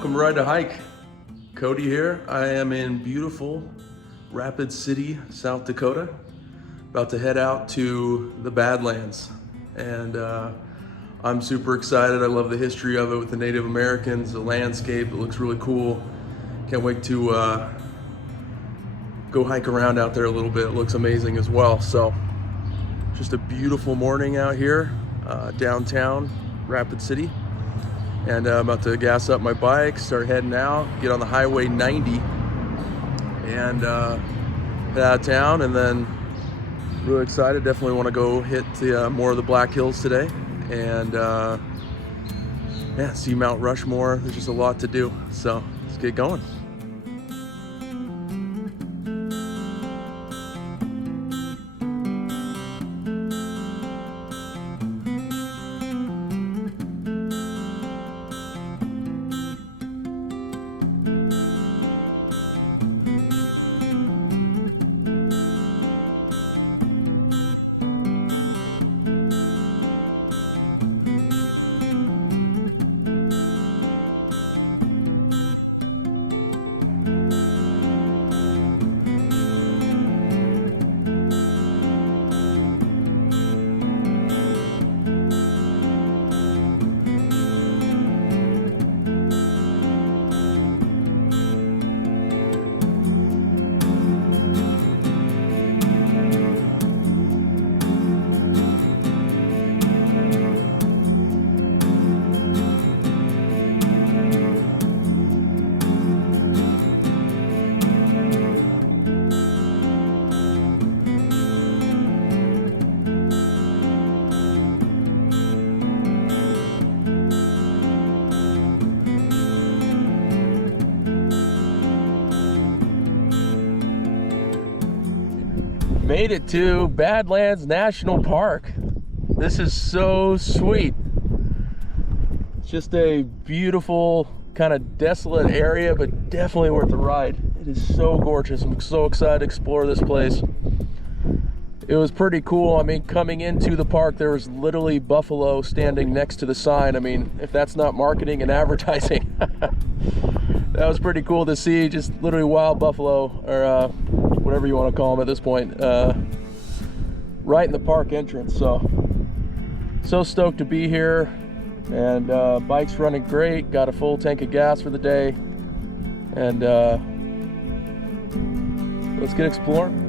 Welcome to Ride to Hike. Cody here. I am in beautiful Rapid City, South Dakota. About to head out to the Badlands. And I'm super excited. I love the history of it with the Native Americans, the landscape. It looks really cool. Can't wait to go hike around out there a little bit. It looks amazing as well. So just a beautiful morning out here, downtown Rapid City. And I'm about to gas up my bike, start heading out, get on the Highway 90 and head out of town. And then really excited, definitely want to go hit the, more of the Black Hills today and yeah, see Mt Rushmore. There's just a lot to do, so let's get going. Made it to Badlands National Park. This is so sweet. It's just a beautiful, kind of desolate area, but definitely worth the ride. It is so gorgeous. I'm so excited to explore this place. It was pretty cool. I mean, coming into the park, there was literally buffalo standing next to the sign. I mean, if that's not marketing and advertising. That was pretty cool to see, just literally wild buffalo, or whatever you want to call them at this point, right in the park entrance. So stoked to be here, and bike's running great, got a full tank of gas for the day, and let's get exploring.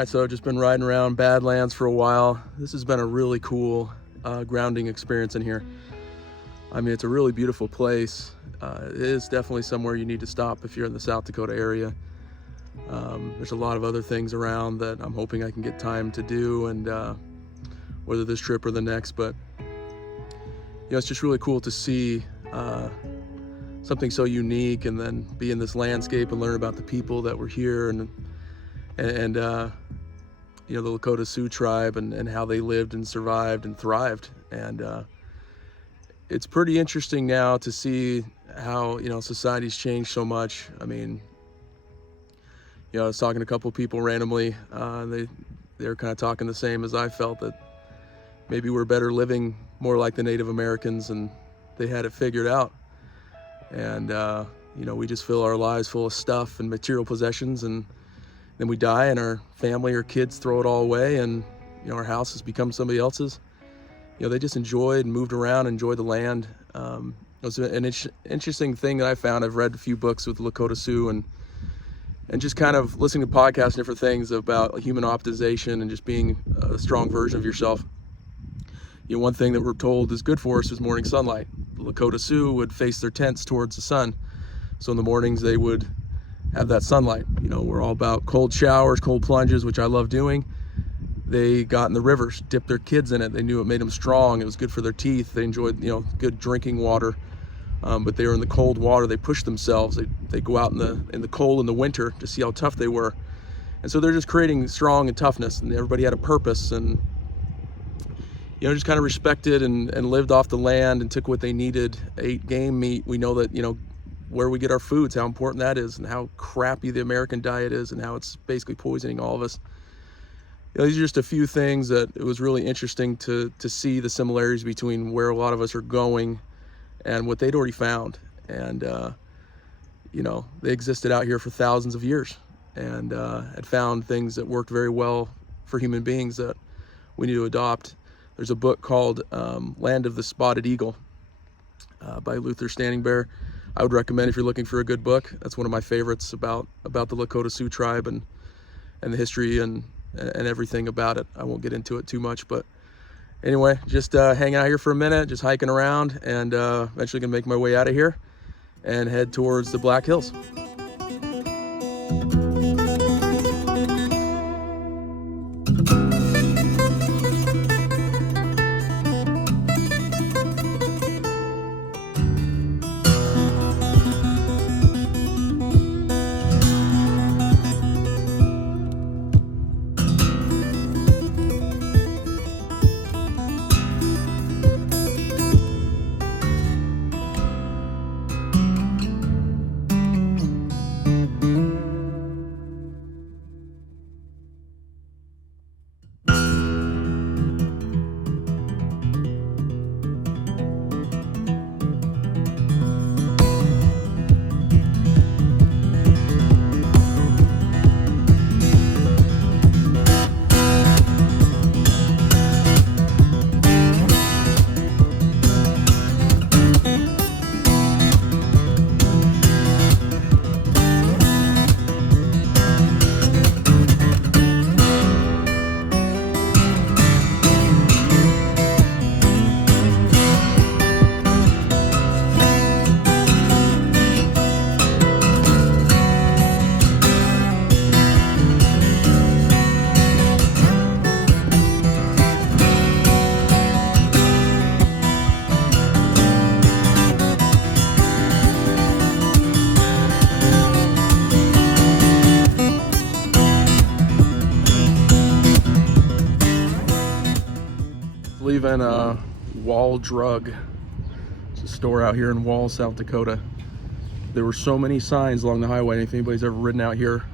Alright, so I've just been riding around Badlands for a while. This has been a really cool grounding experience in here. I mean, it's a really beautiful place. It is definitely somewhere you need to stop if you're in the South Dakota area. There's a lot of other things around that I'm hoping I can get time to do, and whether this trip or the next, but you know, it's just really cool to see something so unique, and then be in this landscape and learn about the people that were here, and you know, the Lakota Sioux tribe, and how they lived and survived and thrived. And it's pretty interesting now to see how, you know, society's changed so much. I mean, you know, I was talking to a couple people randomly. They were kind of talking the same as I felt, that maybe we're better living more like the Native Americans, and they had it figured out. And you know, we just fill our lives full of stuff and material possessions, and then we die, and our family or kids throw it all away, and you know, our house has become somebody else's. You know, they just enjoyed and moved around, enjoyed the land. It was an interesting thing that I found. I've read a few books with Lakota Sioux, and just kind of listening to podcasts and different things about human optimization and just being a strong version of yourself. You know, one thing that we're told is good for us is morning sunlight. The Lakota Sioux would face their tents towards the sun, so in the mornings they would have that sunlight. You know, we're all about cold showers, cold plunges, which I love doing. They got in the rivers, dipped their kids in it. They knew it made them strong. It was good for their teeth. They enjoyed, you know, good drinking water. But they were in the cold water. They pushed themselves. They go out in the cold in the winter to see how tough they were. And so they're just creating strong and toughness. And everybody had a purpose, and you know, just kind of respected and lived off the land and took what they needed. Ate game meat. We know that, you know, where we get our foods, how important that is, and how crappy the American diet is, and how it's basically poisoning all of us. You know, these are just a few things that it was really interesting to see the similarities between where a lot of us are going and what they'd already found. And you know, they existed out here for thousands of years, and had found things that worked very well for human beings that we need to adopt. There's a book called Land of the Spotted Eagle by Luther Standing Bear. I would recommend if you're looking for a good book. That's one of my favorites about the Lakota Sioux tribe and the history and everything about it. I won't get into it too much, but anyway, just hanging out here for a minute, just hiking around, and eventually gonna make my way out of here and head towards the Black Hills. Leaving Wall Drug. It's a store out here in Wall, South Dakota. There were so many signs along the highway. If anybody's ever ridden out here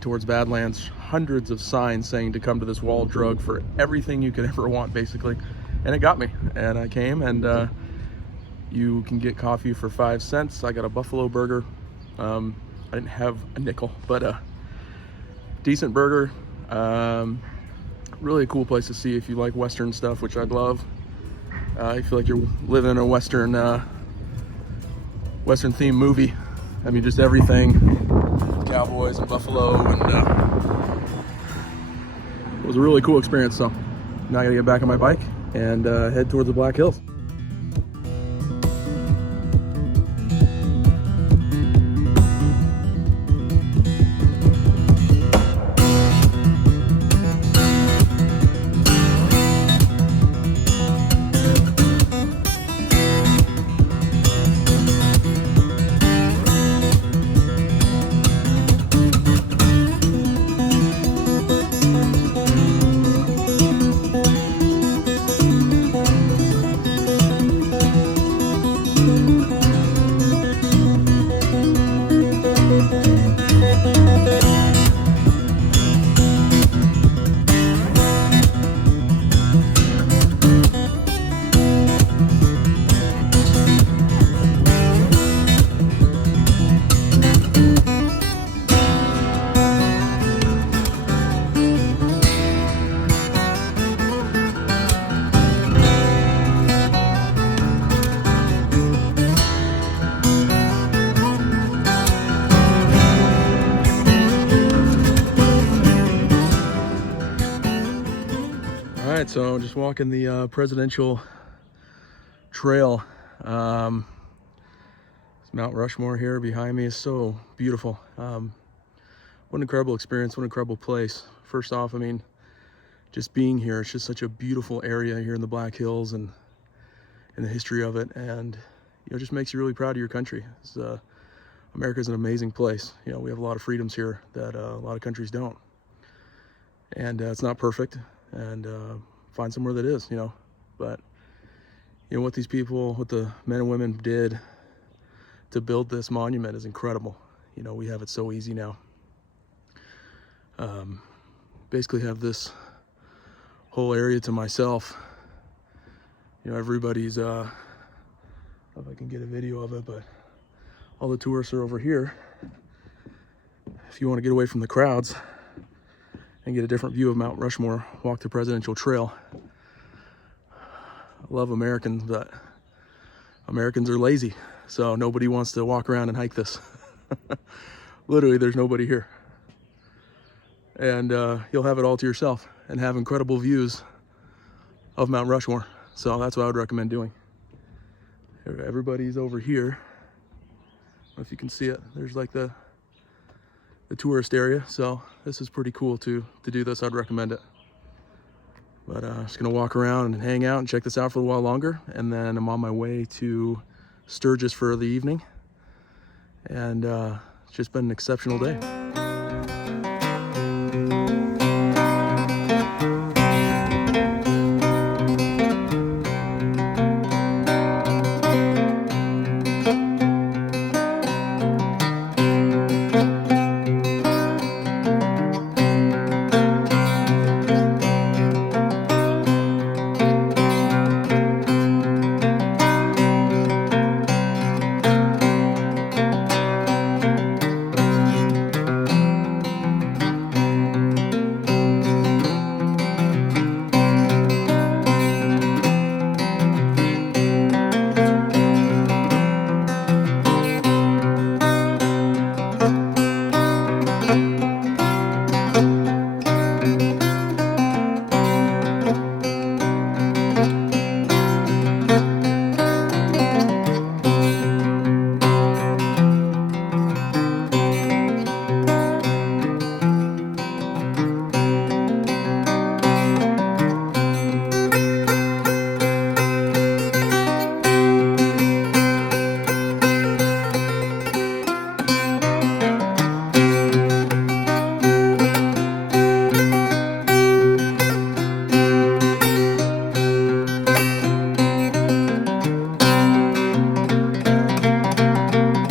towards Badlands, hundreds of signs saying to come to this Wall Drug for everything you could ever want, basically. And it got me, and I came, and you can get coffee for 5 cents. I got a buffalo burger. I didn't have a nickel, but a decent burger. Really a cool place to see if you like Western stuff, which I'd love. I feel like you're living in a Western themed movie. I mean, just everything, cowboys and buffalo, and it was a really cool experience. So now I gotta get back on my bike and head towards the Black Hills. right, so just walking the presidential trail. Mount Rushmore here behind me is so beautiful. What an incredible experience, what an incredible place. First off, I mean, just being here, it's just such a beautiful area here in the Black Hills and the history of it, and it just makes you really proud of your country. America's an amazing place. We have a lot of freedoms here that a lot of countries don't, and it's not perfect, and find somewhere that is, but what these people, what the men and women did to build this monument is incredible. We have it so easy now. Basically have this whole area to myself. Everybody's, if I can get a video of it, but all the tourists are over here. If you want to get away from the crowds and get a different view of Mount Rushmore, walk the Presidential Trail. I love Americans, but Americans are lazy, so nobody wants to walk around and hike this. Literally, there's nobody here. And you'll have it all to yourself and have incredible views of Mount Rushmore. So that's what I would recommend doing. Everybody's over here. I don't know if you can see it. There's like the tourist area. So this is pretty cool to do this. I'd recommend it. But I'm just gonna walk around and hang out and check this out for a while longer. And then I'm on my way to Sturgis for the evening. And it's just been an exceptional day.